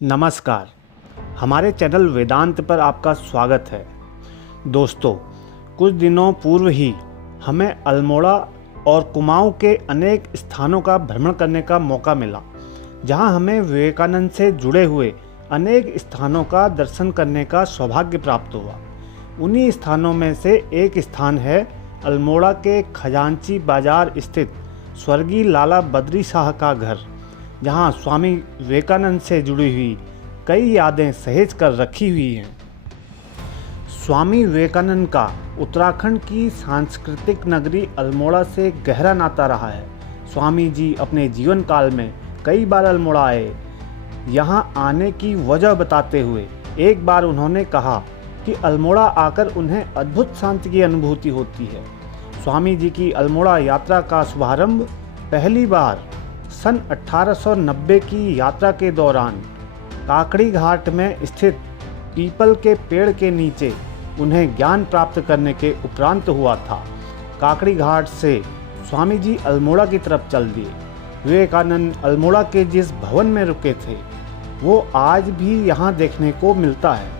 नमस्कार। हमारे चैनल वेदांत पर आपका स्वागत है। दोस्तों, कुछ दिनों पूर्व ही हमें अल्मोड़ा और कुमाऊं के अनेक स्थानों का भ्रमण करने का मौका मिला, जहां हमें विवेकानंद से जुड़े हुए अनेक स्थानों का दर्शन करने का सौभाग्य प्राप्त हुआ। उन्हीं स्थानों में से एक स्थान है अल्मोड़ा के खजांची बाजार स्थित स्वर्गीय लाला बद्री शाह का घर, जहां स्वामी विवेकानंद से जुड़ी हुई कई यादें सहेज कर रखी हुई हैं। स्वामी विवेकानंद का उत्तराखंड की सांस्कृतिक नगरी अल्मोड़ा से गहरा नाता रहा है। स्वामी जी अपने जीवन काल में कई बार अल्मोड़ा आए। यहां आने की वजह बताते हुए एक बार उन्होंने कहा कि अल्मोड़ा आकर उन्हें अद्भुत शांति की अनुभूति होती है। स्वामी जी की अल्मोड़ा यात्रा का शुभारंभ पहली बार सन 1890 की यात्रा के दौरान काकड़ी घाट में स्थित पीपल के पेड़ के नीचे उन्हें ज्ञान प्राप्त करने के उपरांत हुआ था। काकड़ी घाट से स्वामी जी अल्मोड़ा की तरफ चल दिए। विवेकानंद अल्मोड़ा के जिस भवन में रुके थे वो आज भी यहाँ देखने को मिलता है।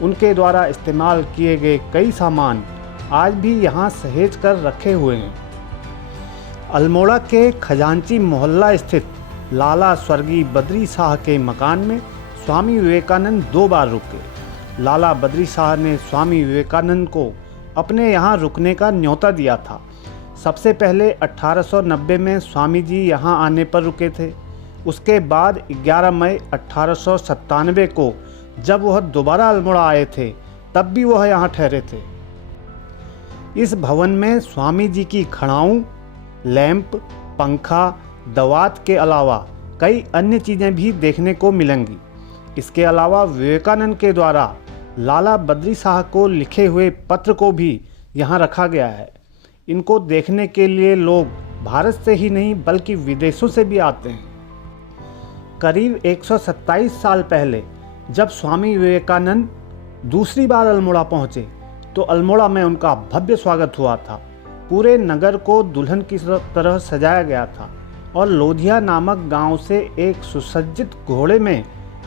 उनके द्वारा इस्तेमाल किए गए कई सामान आज भी यहाँ सहेज कर रखे हुए हैं। अल्मोड़ा के खजांची मोहल्ला स्थित लाला स्वर्गीय बद्री शाह के मकान में स्वामी विवेकानंद 2 बार रुके। लाला बद्री शाह ने स्वामी विवेकानंद को अपने यहाँ रुकने का न्योता दिया था। सबसे पहले 1890 में स्वामी जी यहाँ आने पर रुके थे। उसके बाद 11 मई 1897 को जब वह दोबारा अल्मोड़ा आए थे तब भी वह यहाँ ठहरे थे। इस भवन में स्वामी जी की खड़ाऊँ, लैंप, पंखा, दवात के अलावा कई अन्य चीज़ें भी देखने को मिलेंगी। इसके अलावा विवेकानंद के द्वारा लाला बद्री शाह को लिखे हुए पत्र को भी यहाँ रखा गया है। इनको देखने के लिए लोग भारत से ही नहीं बल्कि विदेशों से भी आते हैं। करीब 127 साल पहले जब स्वामी विवेकानंद दूसरी बार अल्मोड़ा पहुँचे तो अल्मोड़ा में उनका भव्य स्वागत हुआ था। पूरे नगर को दुल्हन की तरह सजाया गया था और लोधिया नामक गांव से एक सुसज्जित घोड़े में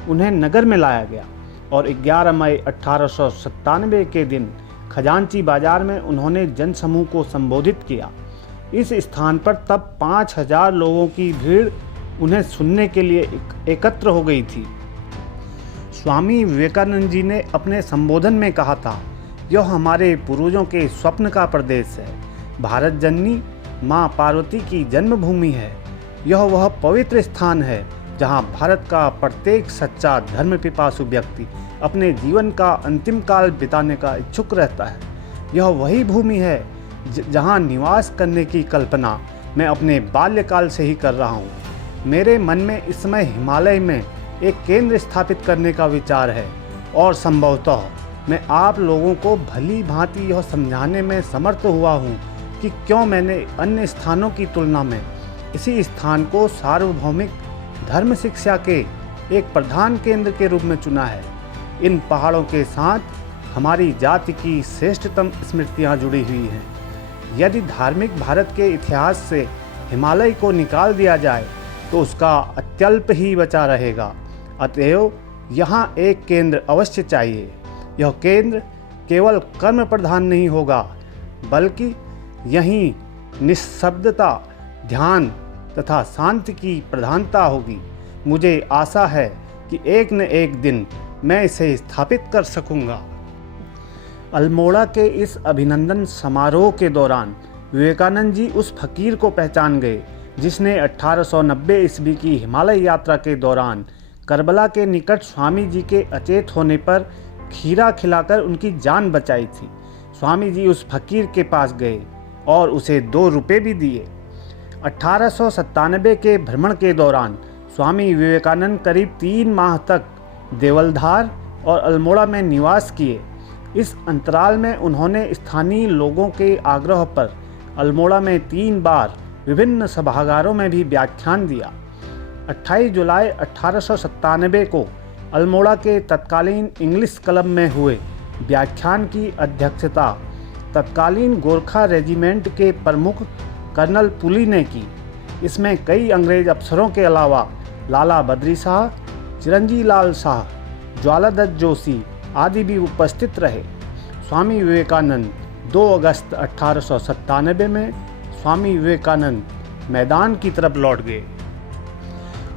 उन्हें नगर में लाया गया और 11 मई 1897 के दिन खजांची बाजार में उन्होंने जनसमूह को संबोधित किया। इस स्थान पर तब 5000 लोगों की भीड़ उन्हें सुनने के लिए एकत्र हो गई थी। स्वामी विवेकानंद जी ने अपने संबोधन में कहा था, यह हमारे पूर्वजों के स्वप्न का प्रदेश है। भारत जननी माँ पार्वती की जन्मभूमि है। यह वह पवित्र स्थान है जहाँ भारत का प्रत्येक सच्चा धर्म पिपासु व्यक्ति अपने जीवन का अंतिम काल बिताने का इच्छुक रहता है। यह वही भूमि है जहाँ निवास करने की कल्पना मैं अपने बाल्यकाल से ही कर रहा हूँ। मेरे मन में इस समय हिमालय में एक केंद्र स्थापित करने का विचार है और संभवतः मैं आप लोगों को भली भांति यह समझाने में समर्थ हुआ हूँ कि क्यों मैंने अन्य स्थानों की तुलना में इसी स्थान को सार्वभौमिक धर्म शिक्षा के एक प्रधान केंद्र के रूप में चुना है। इन पहाड़ों के साथ हमारी जाति की श्रेष्ठतम स्मृतियाँ जुड़ी हुई हैं। यदि धार्मिक भारत के इतिहास से हिमालय को निकाल दिया जाए तो उसका अत्यल्प ही बचा रहेगा। अतएव यहाँ एक केंद्र अवश्य चाहिए। यह केंद्र केवल कर्म प्रधान नहीं होगा बल्कि यहीं निःशब्दता, ध्यान तथा शांति की प्रधानता होगी। मुझे आशा है कि एक न एक दिन मैं इसे स्थापित कर सकूंगा। अल्मोड़ा के इस अभिनंदन समारोह के दौरान विवेकानंद जी उस फकीर को पहचान गए जिसने 1890 ईस्वी की हिमालय यात्रा के दौरान करबला के निकट स्वामी जी के अचेत होने पर खीरा खिलाकर उनकी जान बचाई थी। स्वामी जी उस फकीर के पास गए और उसे 2 रुपये भी दिए। 1897 के भ्रमण के दौरान स्वामी विवेकानंद करीब 3 माह तक देवलधार और अल्मोड़ा में निवास किए। इस अंतराल में उन्होंने स्थानीय लोगों के आग्रह पर अल्मोड़ा में 3 बार विभिन्न सभागारों में भी व्याख्यान दिया। 28 जुलाई 1897 को अल्मोड़ा के तत्कालीन इंग्लिश क्लब में हुए व्याख्यान की अध्यक्षता तत्कालीन गोरखा रेजिमेंट के प्रमुख कर्नल पुली ने की। इसमें कई अंग्रेज अफसरों के अलावा लाला बद्री शाह, चिरंजी लाल शाह, ज्वालादत्त जोशी आदि भी उपस्थित रहे। स्वामी विवेकानंद 2 अगस्त 1897 में स्वामी विवेकानंद मैदान की तरफ लौट गए।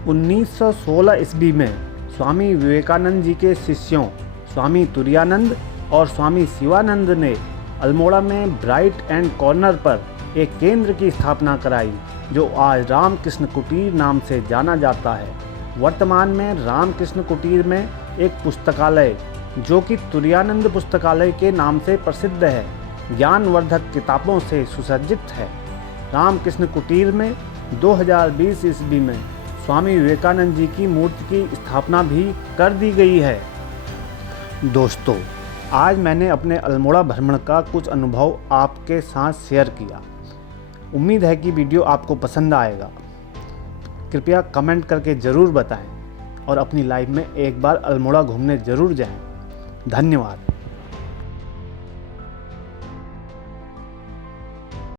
1916 ईस्वी में स्वामी विवेकानंद जी के शिष्यों स्वामी तुरायानंद और स्वामी शिवानंद ने अल्मोड़ा में ब्राइट एंड कॉर्नर पर एक केंद्र की स्थापना कराई, जो आज रामकृष्ण कुटीर नाम से जाना जाता है। वर्तमान में रामकृष्ण कुटीर में एक पुस्तकालय, जो कि तुरायानंद पुस्तकालय के नाम से प्रसिद्ध है, ज्ञानवर्धक किताबों से सुसज्जित है। रामकृष्ण कुटीर में 2020 ईस्वी में स्वामी विवेकानंद जी की मूर्ति की स्थापना भी कर दी गई है। दोस्तों, आज मैंने अपने अल्मोड़ा भ्रमण का कुछ अनुभव आपके साथ शेयर किया। उम्मीद है कि वीडियो आपको पसंद आएगा। कृपया कमेंट करके ज़रूर बताएं और अपनी लाइफ में एक बार अल्मोड़ा घूमने ज़रूर जाएं। धन्यवाद।